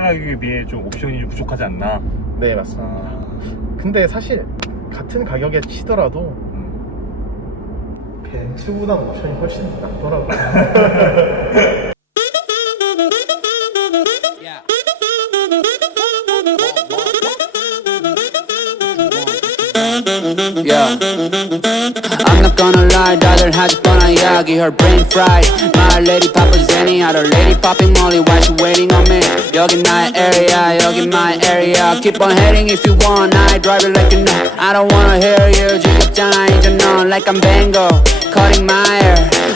가격에 비해 좀 옵션이 좀 부족하지 않나? 네, 맞습니다. 근데 사실 같은 가격에 치더라도 벤츠보다 옵션이 훨씬 낫더라고요. Yeah, I'm not gonna lie, 다들 하지 뻔한 이야기. Her brain fried, my lady papa Zenny, other lady popping Molly while she waiting on me. 여긴 나의 area, 여긴 my area. Keep on heading if you want, I drive it like you know. I don't wanna hear you, 지겹잖아 이제 넌 like I'm Bango, cutting my hair.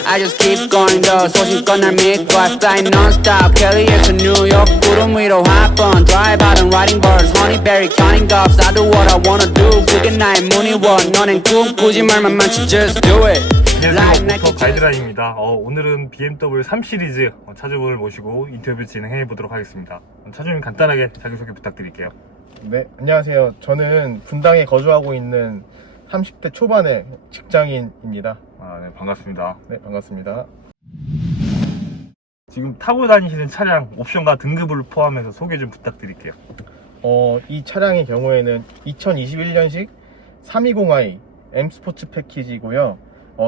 I just keep going though, 소신껏 날 믿고 I fly non-stop, Kelly에서 뉴욕 구름 위로 hop on, drive out and riding birds, honeyberry counting doves. I do what I wanna do, 그게 나의 문의원. 너넨 꿈꾸지 말만 많지, just do it. 안녕하세요, 모터 가이드라인입니다. 오늘은 BMW 3 시리즈 차주분을 모시고 인터뷰 진행해 보도록 하겠습니다. 차주님 간단하게 자기소개 부탁드릴게요. 네, 안녕하세요. 저는 분당에 거주하고 있는 30대 초반의 직장인입니다. 네, 반갑습니다. 네, 반갑습니다. 지금 타고 다니시는 차량 옵션과 등급을 포함해서 소개 좀 부탁드릴게요. 이 차량의 경우에는 2021년식 320i M 스포츠 패키지고요.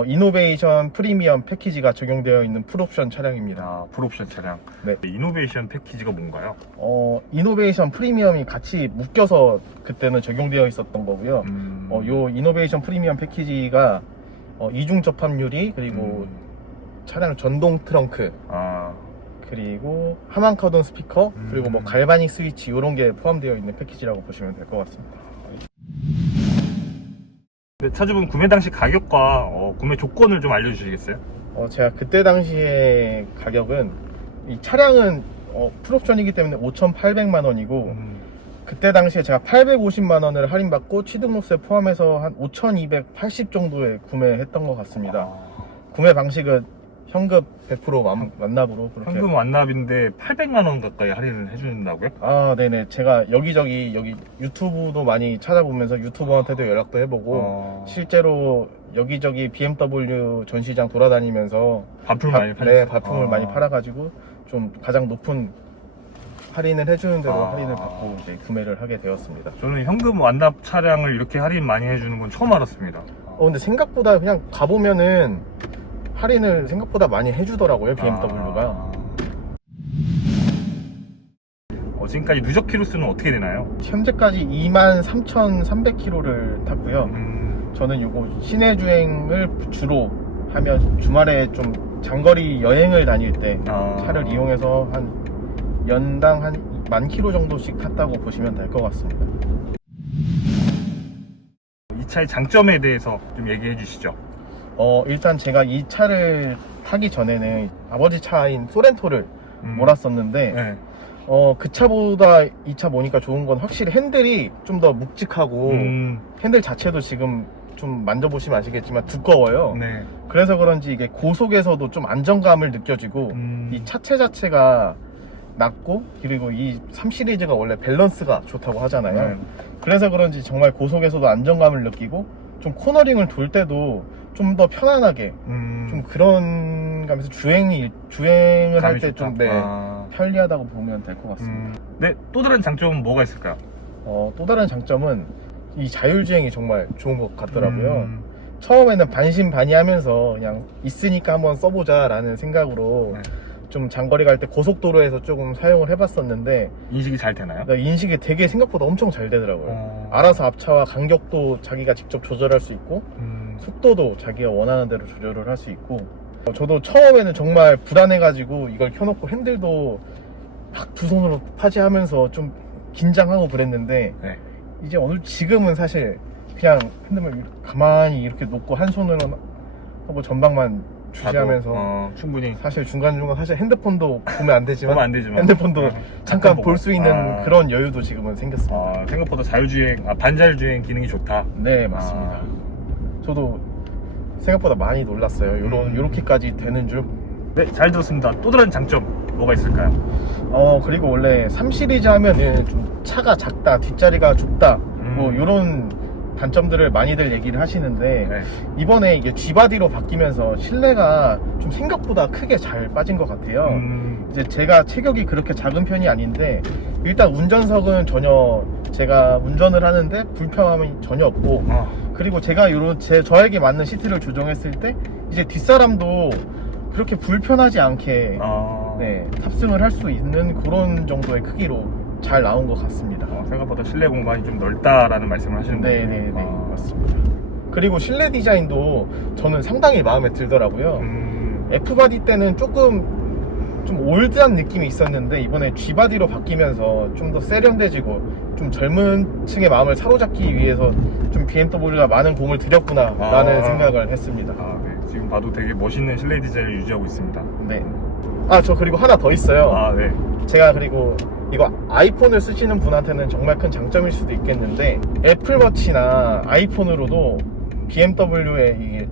이노베이션 프리미엄 패키지가 적용되어 있는 풀옵션 차량입니다. 풀옵션 차량. 네. 이노베이션 패키지가 뭔가요? 이노베이션 프리미엄이 같이 묶여서 그때는 적용되어 있었던 거고요. 요 이노베이션 프리미엄 패키지가 이중 접합유리, 그리고 차량 전동 트렁크, 그리고 하만 카돈 스피커, 그리고 뭐 갈바닉 스위치 이런 게 포함되어 있는 패키지라고 보시면 될 것 같습니다. 네, 차주분 구매 당시 가격과 구매 조건을 좀 알려주시겠어요? 제가 그때 당시에 가격은 이 차량은 풀옵션이기 때문에 5,800만 원이고 그때 당시에 제가 850만 원을 할인받고 취등록세 포함해서 한 5,280 정도에 구매했던 것 같습니다. 구매 방식은 현금 100% 완납으로 그렇게. 현금 완납인데 800만 원 가까이 할인을 해준다고요? 네네. 제가 여기 유튜브도 많이 찾아보면서 유튜버한테도 연락도 해보고 실제로 여기저기 BMW 전시장 돌아다니면서 반품을 많이 팔았어요? 네, 반품을 많이 팔아가지고 좀 가장 높은 할인을 해주는 대로 할인을 받고 이제 구매를 하게 되었습니다. 저는 현금 완납 차량을 이렇게 할인 많이 해주는 건 처음 알았습니다. 근데 생각보다 그냥 가보면은 할인을 생각보다 많이 해주더라고요, BMW가. 지금까지 누적 키로수는 어떻게 되나요? 현재까지 23,300km를 탔고요. 저는 요거 시내 주행을 주로 하면 주말에 좀 장거리 여행을 다닐 때 차를 이용해서 한 연당 한 10,000km 정도씩 탔다고 보시면 될 것 같습니다. 이 차의 장점에 대해서 좀 얘기해 주시죠. 일단 제가 이 차를 타기 전에는 아버지 차인 소렌토를 몰았었는데 네. 그 차보다 이 차 보니까 좋은 건 확실히 핸들이 좀 더 묵직하고 핸들 자체도 지금 좀 만져보시면 아시겠지만 두꺼워요. 네. 그래서 그런지 이게 고속에서도 좀 안정감을 느껴지고 이 차체 자체가 낮고, 그리고 이 3 시리즈가 원래 밸런스가 좋다고 하잖아요. 네. 그래서 그런지 정말 고속에서도 안정감을 느끼고 좀 코너링을 돌 때도 좀 더 편안하게 좀 그런 감에서 주행을 할 때 좀 편리하다고 보면 될 것 같습니다. 네, 또 다른 장점은 뭐가 있을까요? 또 다른 장점은 이 자율주행이 정말 좋은 것 같더라고요. 처음에는 반신반의하면서 그냥 있으니까 한번 써보자 라는 생각으로 좀 장거리 갈 때 고속도로에서 조금 사용을 해봤었는데 인식이 잘 되나요? 인식이 되게 생각보다 엄청 잘 되더라고요. 알아서 앞차와 간격도 자기가 직접 조절할 수 있고 속도도 자기가 원하는 대로 조절을 할 수 있고, 저도 처음에는 정말 불안해가지고 이걸 켜놓고 핸들도 막 두 손으로 타지하면서 좀 긴장하고 그랬는데 이제 지금은 사실 그냥 핸들을 가만히 이렇게 놓고 한 손으로 하고 전방만 주시하면서 충분히 사실 중간중간 사실 핸드폰도 보면 안 되지만, 핸드폰도 잠깐 볼 수 있는 그런 여유도 지금은 생겼습니다. 생각보다 자율주행, 반자율주행 기능이 좋다. 네, 맞습니다. 저도 생각보다 많이 놀랐어요. 요렇게까지 되는 줄. 네, 잘 들었습니다. 또 다른 장점 뭐가 있을까요? 그리고 원래 3 시리즈 하면은 좀 차가 작다, 뒷자리가 좁다, 뭐 요런 단점들을 많이들 얘기를 하시는데 이번에 이게 G바디로 바뀌면서 실내가 좀 생각보다 크게 잘 빠진 것 같아요. 이제 제가 체격이 그렇게 작은 편이 아닌데 일단 운전석은 전혀 제가 운전을 하는데 불편함이 전혀 없고 그리고 제가 저에게 맞는 시트를 조정했을 때 이제 뒷사람도 그렇게 불편하지 않게 네, 탑승을 할 수 있는 그런 정도의 크기로 잘 나온 것 같습니다. 생각보다 실내 공간이 좀 넓다라는 말씀을 하시는 거예요? 네네네 맞습니다. 그리고 실내 디자인도 저는 상당히 마음에 들더라고요. F바디 때는 조금 좀 올드한 느낌이 있었는데 이번에 G바디로 바뀌면서 좀 더 세련돼지고 좀 젊은 층의 마음을 사로잡기 위해서 좀 BMW가 많은 공을 들였구나 라는 생각을 했습니다. 네. 지금 봐도 되게 멋있는 실내 디자인을 유지하고 있습니다. 네. 저 그리고 하나 더 있어요. 네. 제가 그리고 이거 아이폰을 쓰시는 분한테는 정말 큰 장점일 수도 있겠는데 애플워치나 아이폰으로도 BMW의 이게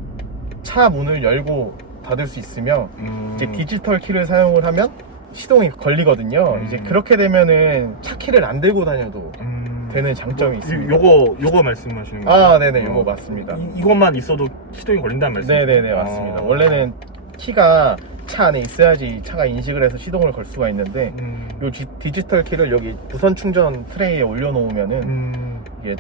차 문을 열고 닫을 수 있으며 이제 디지털 키를 사용을 하면 시동이 걸리거든요. 이제 그렇게 되면은 차 키를 안 들고 다녀도 되는 장점이 있습니다. 요거 말씀하시는 거예요? 네네, 요거 맞습니다. 이것만 있어도 시동이 걸린다는 말씀이죠? 네네네, 맞습니다. 원래는 키가 차 안에 있어야지 차가 인식을 해서 시동을 걸 수가 있는데 요 디지털 키를 여기 무선 충전 트레이에 올려놓으면은 이게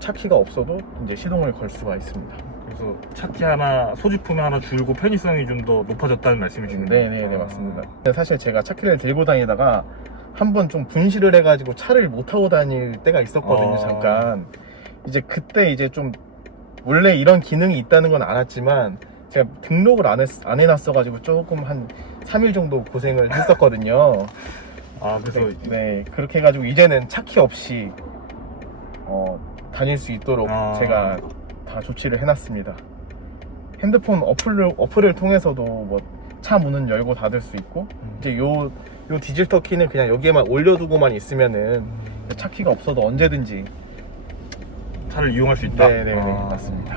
차 키가 없어도 이제 시동을 걸 수가 있습니다. 그래서 차 키 하나, 소지품이 하나 줄고 편의성이 좀 더 높아졌다는 말씀이시네요? 네네네, 맞습니다. 사실 제가 차 키를 들고 다니다가 한번 좀 분실을 해가지고 차를 못 타고 다닐 때가 있었거든요, 잠깐. 이제 그때 이제 좀 원래 이런 기능이 있다는 건 알았지만 제가 등록을 안 해놨어가지고 조금 한 3일 정도 고생을 했었거든요. 그래서 네, 그렇게 해가지고 이제는 차 키 없이 다닐 수 있도록 제가 다 조치를 해놨습니다. 핸드폰 어플을 통해서도 뭐 차 문은 열고 닫을 수 있고 이제 요 디지털 키는 그냥 여기에만 올려두고만 있으면은 차 키가 없어도 언제든지 차를 이용할 수 있다? 네네 맞습니다.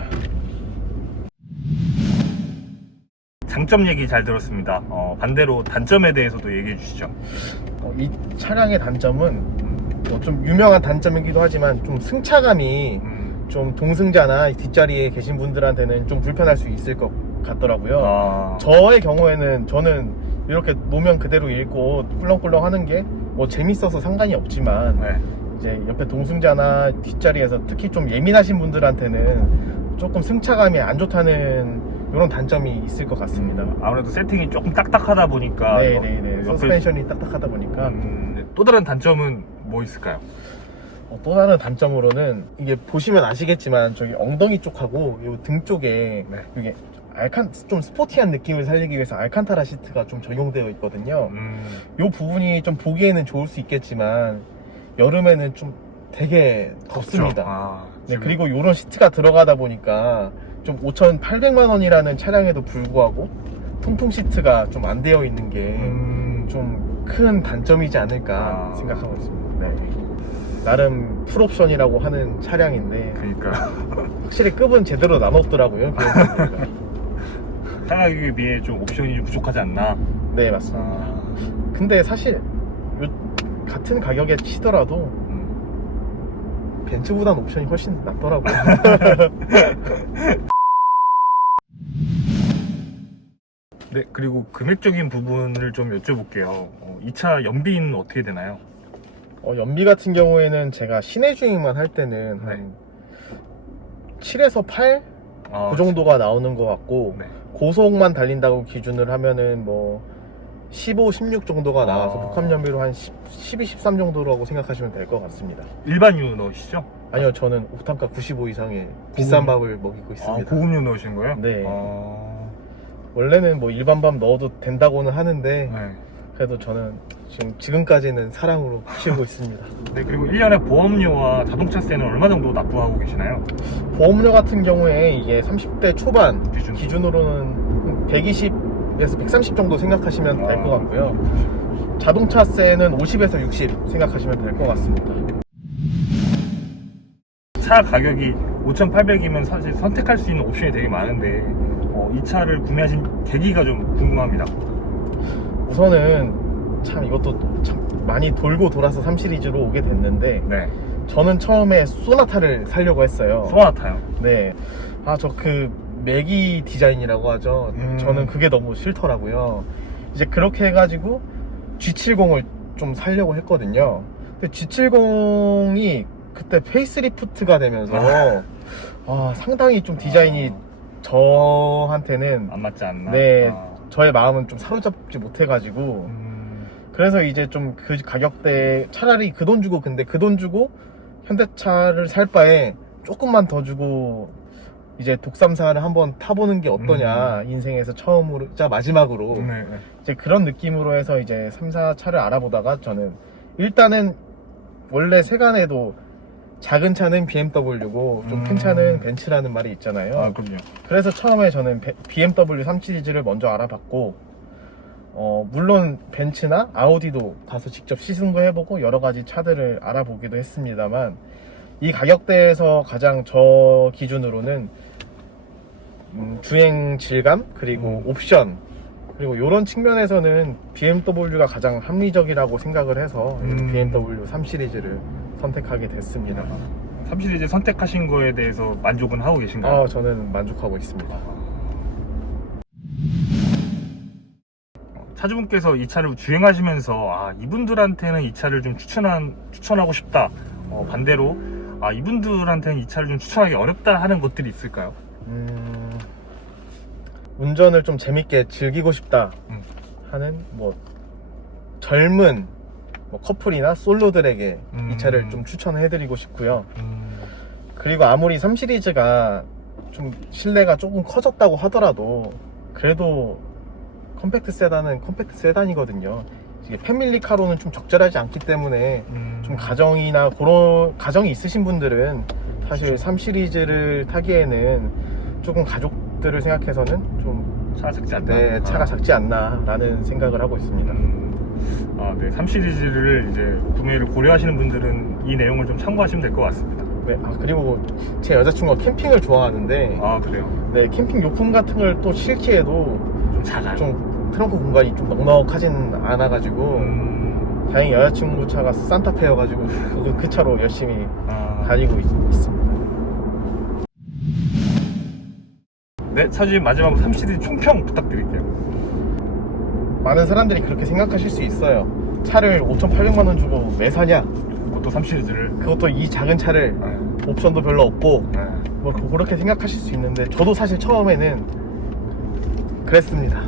장점 얘기 잘 들었습니다. 반대로 단점에 대해서도 얘기해 주시죠. 이 차량의 단점은 뭐 좀 유명한 단점이기도 하지만 좀 승차감이 좀 동승자나 뒷자리에 계신 분들한테는 좀 불편할 수 있을 것 같더라고요. 저의 경우에는 저는 이렇게 노면 그대로 읽고 꿀렁꿀렁 하는 게 뭐 재밌어서 상관이 없지만 이제 옆에 동승자나 뒷자리에서 특히 좀 예민하신 분들한테는 조금 승차감이 안 좋다는 이런 단점이 있을 것 같습니다. 아무래도 세팅이 조금 딱딱하다 보니까 네네네 서스펜션이 딱딱하다 보니까 또 다른 단점은 뭐 있을까요? 또 다른 단점으로는 이게 보시면 아시겠지만 저기 엉덩이 쪽하고 이 등 쪽에 이게 좀 스포티한 느낌을 살리기 위해서 알칸타라 시트가 좀 적용되어 있거든요. 이 부분이 좀 보기에는 좋을 수 있겠지만 여름에는 좀 되게 덥습니다. 네, 그리고 이런 시트가 들어가다 보니까 좀 5,800만 원이라는 차량에도 불구하고 통풍 시트가 좀 안 되어 있는 게 좀 큰 단점이지 않을까 생각하고 있습니다. 네. 나름 풀옵션이라고 하는 차량인데 그러니까 확실히 급은 제대로 나눴더라고요. 차 가격에 비해 좀 옵션이 좀 부족하지 않나? 네 맞습니다. 근데 사실 같은 가격에 치더라도 벤츠보다는 옵션이 훨씬 낫더라고요. 네, 그리고 금액적인 부분을 좀 여쭤볼게요. 이 차 연비는 어떻게 되나요? 연비 같은 경우에는 제가 시내 주행만 할 때는 한 7에서 8? 그 정도가 나오는 것 같고 고속만 달린다고 기준을 하면은 뭐 15, 16 정도가 나와서 복합 연비로 한 12, 13 정도라고 생각하시면 될 것 같습니다. 일반 유너시죠? 아니요, 저는 옥탄가 95 이상의 비싼 밥을 먹이고 있습니다. 고급 유너신 거예요? 네. 원래는 뭐 일반 밥 넣어도 된다고는 하는데 그래도 저는 지금까지는 사랑으로 키우고 있습니다. 네, 그리고 1년에 보험료와 자동차세는 얼마 정도 납부하고 계시나요? 보험료 같은 경우에 이게 30대 초반 기준으로는 120에서 130 정도 생각하시면 될 것 같고요. 자동차세는 50에서 60 생각하시면 될 것 같습니다. 차 가격이 5,800이면 사실 선택할 수 있는 옵션이 되게 많은데 이 차를 구매하신 계기가 좀 궁금합니다. 우선은 참 이것도 참 많이 돌고 돌아서 3 시리즈로 오게 됐는데 저는 처음에 소나타를 사려고 했어요. 소나타요? 네. 저 그 매기 디자인이라고 하죠. 저는 그게 너무 싫더라고요. 이제 그렇게 해가지고 G70을 좀 살려고 했거든요. 근데 G70이 그때 페이스리프트가 되면서 상당히 좀 디자인이 저한테는 안 맞지 않나? 네, 저의 마음은 좀 사로잡지 못해가지고 그래서 이제 좀 그 가격대에 차라리 그 돈 주고, 근데 그 돈 주고 현대차를 살 바에 조금만 더 주고 이제 독삼사를 한번 타보는 게 어떠냐, 인생에서 처음으로, 마지막으로 네. 이제 그런 느낌으로 해서 이제 3사 차를 알아보다가 저는 일단은 원래 세간에도 작은 차는 BMW고 좀 큰 차는 벤츠라는 말이 있잖아요. 아, 그럼요. 그래서 처음에 저는 BMW 3 시리즈를 먼저 알아봤고, 물론 벤츠나 아우디도 가서 직접 시승도 해보고 여러 가지 차들을 알아보기도 했습니다만, 이 가격대에서 가장 저 기준으로는 주행 질감, 그리고 옵션, 그리고 이런 측면에서는 BMW가 가장 합리적이라고 생각을 해서 BMW 3 시리즈를 선택하게 됐습니다. 3 시리즈 선택하신 거에 대해서 만족은 하고 계신가요? 저는 만족하고 있습니다. 차주분께서 이 차를 주행하시면서 이분들한테는 이 차를 좀 추천하고 싶다, 반대로 이분들한테는 이 차를 좀 추천하기 어렵다 하는 것들이 있을까요? 운전을 좀 재밌게 즐기고 싶다 하는 젊은 커플이나 솔로들에게 이 차를 좀 추천해드리고 싶고요. 그리고 아무리 3 시리즈가 좀 실내가 조금 커졌다고 하더라도 그래도 컴팩트 세단은 컴팩트 세단이거든요. 이게 패밀리카로는 좀 적절하지 않기 때문에 좀 가정이나 그런 가정이 있으신 분들은 사실 3 시리즈를 타기에는 조금 가족들을 생각해서는 좀 차가 작지 않나? 네, 차가 작지 않나 라는 생각을 하고 있습니다. 네, 3 시리즈를 이제 구매를 고려하시는 분들은 이 내용을 좀 참고하시면 될 것 같습니다. 네, 그리고 제 여자친구가 캠핑을 좋아하는데 그래요? 네, 캠핑 용품 같은 걸 또 실기에도 좀 작아요? 좀 트렁크 공간이 좀 넉넉하진 않아가지고 다행히 여자친구 차가 산타페여가지고 그 차로 열심히 다니고 있습니다. 네, 차주님 마지막으로 3 시리즈 총평 부탁드릴게요. 많은 사람들이 그렇게 생각하실 수 있어요. 차를 5,800만 원 주고 왜 사냐? 그것도 3 시리즈를. 그것도 이 작은 차를 옵션도 별로 없고 그렇게 생각하실 수 있는데 저도 사실 처음에는 그랬습니다.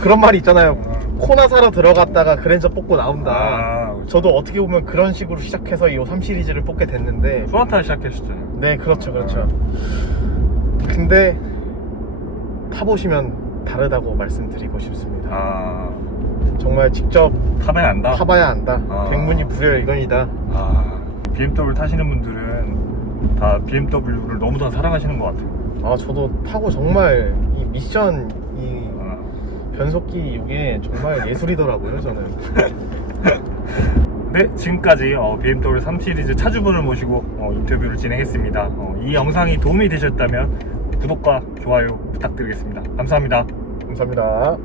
그런 말이 있잖아요. 코나 사러 들어갔다가 그랜저 뽑고 나온다. 그렇죠. 저도 어떻게 보면 그런 식으로 시작해서 이 3 시리즈를 뽑게 됐는데 소나타 시작하셨잖아요. 네, 그렇죠. 근데 타보시면 다르다고 말씀드리고 싶습니다. 정말 직접 타봐야 안다. 백문이 불여일견이다. BMW 타시는 분들은 다 BMW를 너무 다 사랑하시는 것 같아요. 저도 타고 정말 이 미션, 이 변속기 이게 정말 예술이더라고요, 저는. 네, 지금까지 BMW 3 시리즈 차주분을 모시고 인터뷰를 진행했습니다. 이 영상이 도움이 되셨다면 구독과 좋아요 부탁드리겠습니다. 감사합니다. 감사합니다.